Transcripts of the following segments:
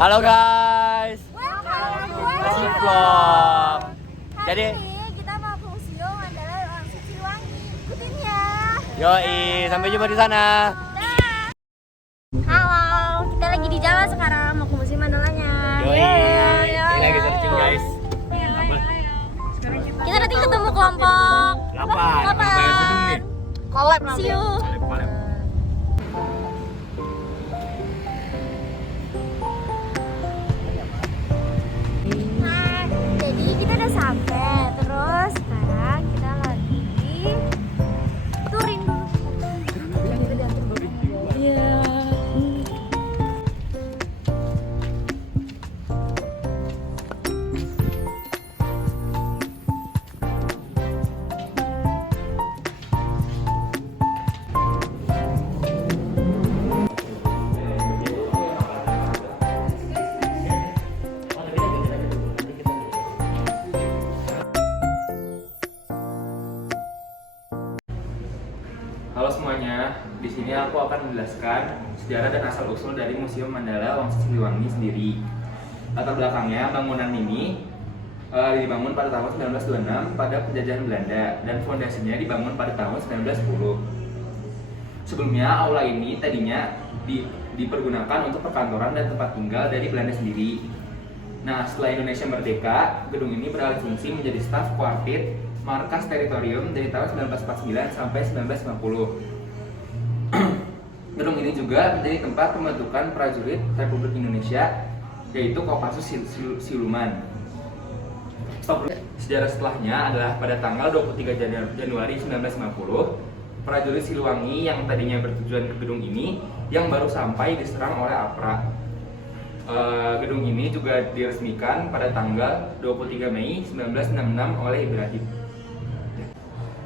Halo guys, masih vlog. Jadi ini kita mau ke museum Mandala Wangsit Siliwangi. Ikutin ya. yoi, sampai jumpa di sana. Halo, kita lagi di jalan sekarang mau ke museum Mandalanya. Yoi, ini lagi searching guys. Kita nanti ketemu kelompok 8. Collab see you. Nah, jadi kita udah sampai. Terus sekarang kita lagi touring dulu. Iya. Halo semuanya, di sini aku akan menjelaskan sejarah dan asal-usul dari Museum Mandala Wangsit Siliwangi sendiri. Latar belakangnya, bangunan ini dibangun pada tahun 1926 pada penjajahan Belanda dan fondasinya dibangun pada tahun 1910. Sebelumnya, aula ini tadinya dipergunakan untuk perkantoran dan tempat tinggal dari Belanda sendiri. Nah, setelah Indonesia merdeka, gedung ini beralih fungsi menjadi staf kuartit markas teritorium dari tahun 1949 sampai 1950. Gedung ini juga menjadi tempat pembentukan prajurit Republik Indonesia, yaitu Kopassus Siluman. Sejarah setelahnya adalah pada tanggal 23 Januari 1950, prajurit Siliwangi yang tadinya bertujuan ke gedung ini yang baru sampai diserang oleh APRA. Gedung ini juga diresmikan pada tanggal 23 Mei 1966 oleh Ibrahim.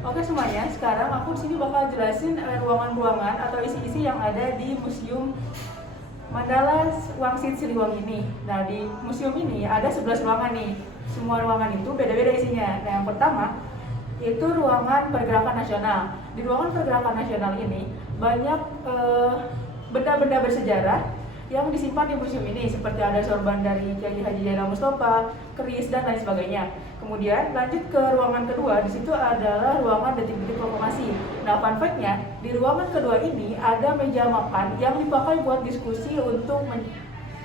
Oke semuanya, sekarang aku di sini bakal jelasin ruangan-ruangan atau isi-isi yang ada di Museum Mandala Wangsit Siliwangi ini. Nah, di museum ini ada 11 ruangan nih. Semua ruangan itu beda-beda isinya. Nah, yang pertama yaitu ruangan pergerakan nasional. Di ruangan pergerakan nasional ini banyak benda-benda bersejarah yang disimpan di museum ini, seperti ada sorban dari Kiai Haji Zainal Mustafa, keris dan lain sebagainya. Kemudian lanjut ke ruangan kedua, di situ adalah ruangan detik-detik proklamasi. Nah, fun fact-nya, di ruangan kedua ini ada meja makan yang dipakai buat diskusi untuk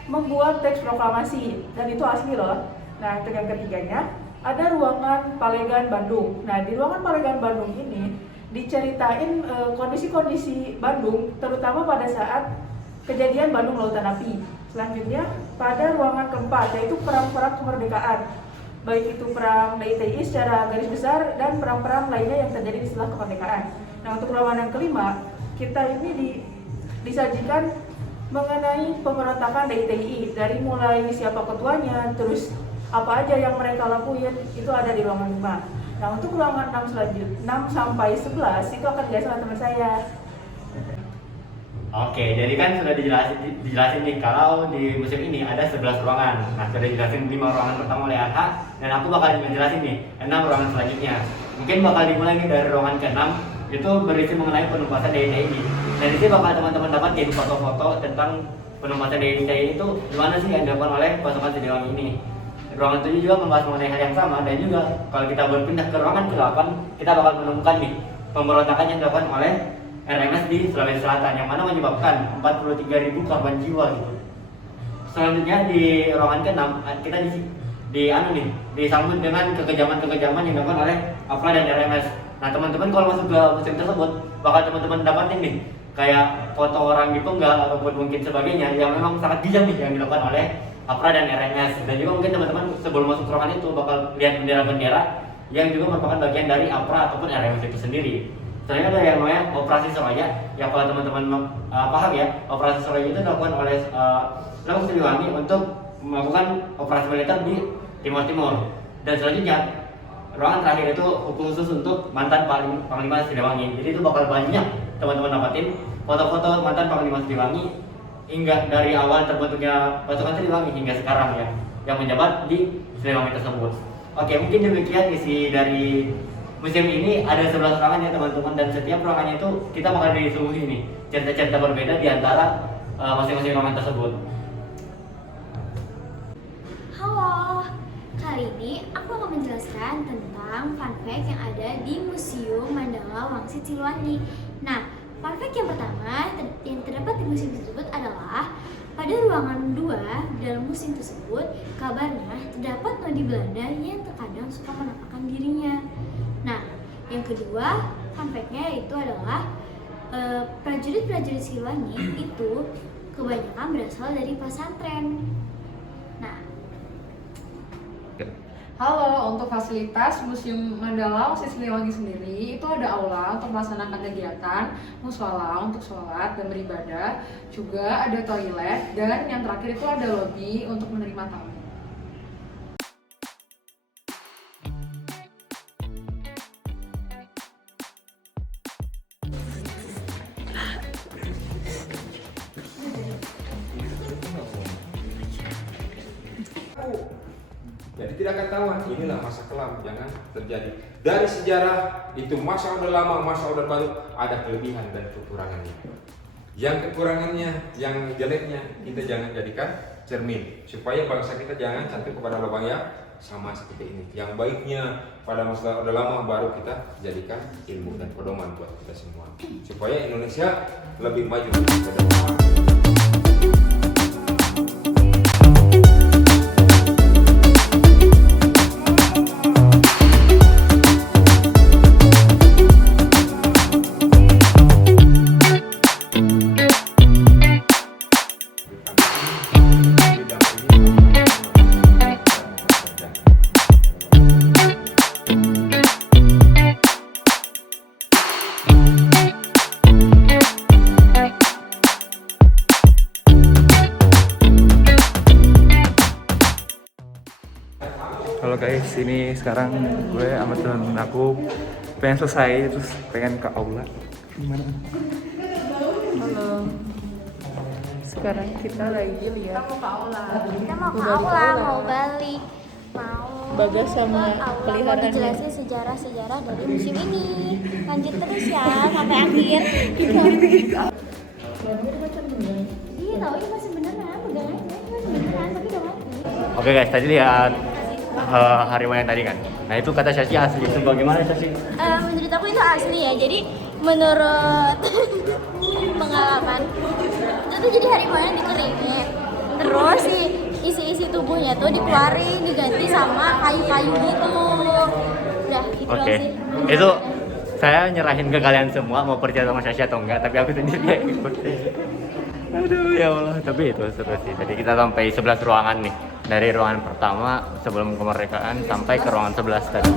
membuat teks proklamasi, dan itu asli loh. Nah, yang ketiganya ada ruangan Palegan Bandung. Nah, di ruangan Palegan Bandung ini diceritain kondisi-kondisi Bandung, terutama pada saat kejadian Bandung Lautan Api. Selanjutnya pada ruangan keempat yaitu perang-perang kemerdekaan, baik itu perang DITI secara garis besar dan perang-perang lainnya yang terjadi setelah kemerdekaan. Nah, untuk ruangan yang kelima, kita ini disajikan mengenai pemberontakan DITI, dari mulai siapa ketuanya, terus apa aja yang mereka lakuin, itu ada di ruangan 5. Nah, untuk ruangan 6 selanjutnya 6 sampai 11 itu akan dijelasin oleh teman saya. Oke, jadi kan sudah dijelasin nih kalau di museum ini ada 11 ruangan. Nah, sudah dijelasin 5 ruangan pertama oleh Arha, dan aku bakal menjelasin nih 6 ruangan selanjutnya. Mungkin bakal dimulai nih dari ruangan ke-6, itu berisi mengenai penumpasan DITI. Dan di sini bakal teman-teman dapat nih foto-foto tentang penumpasan DITI itu gimana sih yang dilakukan oleh pasukan Siliwangi ini. Ruangan 7 juga membahas mengenai hal yang sama, dan juga kalau kita berpindah ke ruangan ke-8, kita bakal menemukan nih pemberontakan yang dilakukan oleh RMS di Sulawesi Selatan yang mana menyebabkan 43.000 korban jiwa gitu. Selanjutnya di ruangan ke-6 kita disambut dengan kekejaman-kekejaman yang dilakukan oleh APRA dan RMS. Nah, teman-teman kalau masuk ke museum tersebut bakal teman-teman dapatin nih kayak foto orang dipenggal ataupun mungkin sebagainya yang memang sangat kejam nih yang dilakukan oleh APRA dan RMS. Dan juga mungkin teman-teman sebelum masuk ke ruangan itu bakal lihat bendera-bendera yang juga merupakan bagian dari APRA ataupun RMS itu sendiri. Selanjutnya ada yang namanya Operasi Soraya, yang kalau teman-teman paham ya, Operasi Soraya itu dilakukan oleh Wangsit Siliwangi untuk melakukan operasi militer di Timur Timur. Dan selanjutnya ruangan terakhir itu khusus untuk mantan Panglima Siliwangi. Jadi itu bakal banyak teman-teman dapatin foto-foto mantan Panglima Siliwangi hingga dari awal terbentuknya pasukan Siliwangi hingga sekarang ya, yang menjabat di Siliwangi tersebut. Oke, mungkin demikian isi dari museum ini. Ada 11 ruangan ya teman-teman, dan setiap ruangannya itu kita bakal disuguhi nih cerita-cerita berbeda di antara masing-masing ruangan tersebut. kali ini aku akan menjelaskan tentang fun fact yang ada di Museum Mandala Wangsit Siliwangi. Nah, fun fact yang pertama yang terdapat di museum tersebut adalah pada ruangan 2 dalam museum tersebut, kabarnya terdapat nodi Belanda yang terkadang suka menampakkan dirinya. Nah, yang kedua, fun fact-nya itu adalah prajurit-prajurit Siliwangi itu kebanyakan berasal dari pesantren. Nah, halo, untuk fasilitas Museum Mandala Wangsit Siliwangi sendiri itu ada aula untuk melaksanakan kegiatan, mushola untuk sholat dan beribadah, juga ada toilet, dan yang terakhir itu ada lobi untuk menerima tamu. Jadi tidak ketahuan, inilah masa kelam, jangan terjadi. Dari sejarah itu masa Orde Lama, masa Orde Baru ada kelebihan dan kekurangannya. Yang kekurangannya, yang jeleknya kita jangan jadikan cermin, supaya bangsa kita jangan jatuh kepada lubang yang sama seperti ini. Yang baiknya pada masa Orde Lama baru kita jadikan ilmu dan pedoman buat kita semua, supaya Indonesia lebih maju ke depan. Halo guys, ini sekarang gue sama temen aku pengen selesai terus pengen ke aula. Gimana? Halo. Sekarang kita lagi lihat kita mau ke aula, mau balik, mau Bagas sama ke aula, mau peliharaannya. dijelasin sejarah-sejarah dari museum ini. Lanjut terus ya sampai akhir. Iya, tahu ini masih beneran, pegang aja, ini masih beneran, tapi udah mati. Oke guys, tadi lihat harimau yang tadi kan. Nah itu kata Shashi asli. Itu bagaimana Shashi? Menurut aku itu asli ya. Jadi menurut pengalaman itu tuh jadi harimaunya dikeringin, terus si isi-isi tubuhnya tuh dikeluarin, diganti sama kayu-kayu gitu. Udah gitu doang Oke. sih. Itu saya nyerahin ke kalian semua mau percaya sama Shashi atau enggak, tapi aku sendiri yang ikut. Aduh ya Allah, tapi itu seru sih. Jadi kita sampai 11 ruangan nih. Dari ruangan pertama sebelum kemerdekaan sampai ke ruangan 11 tadi.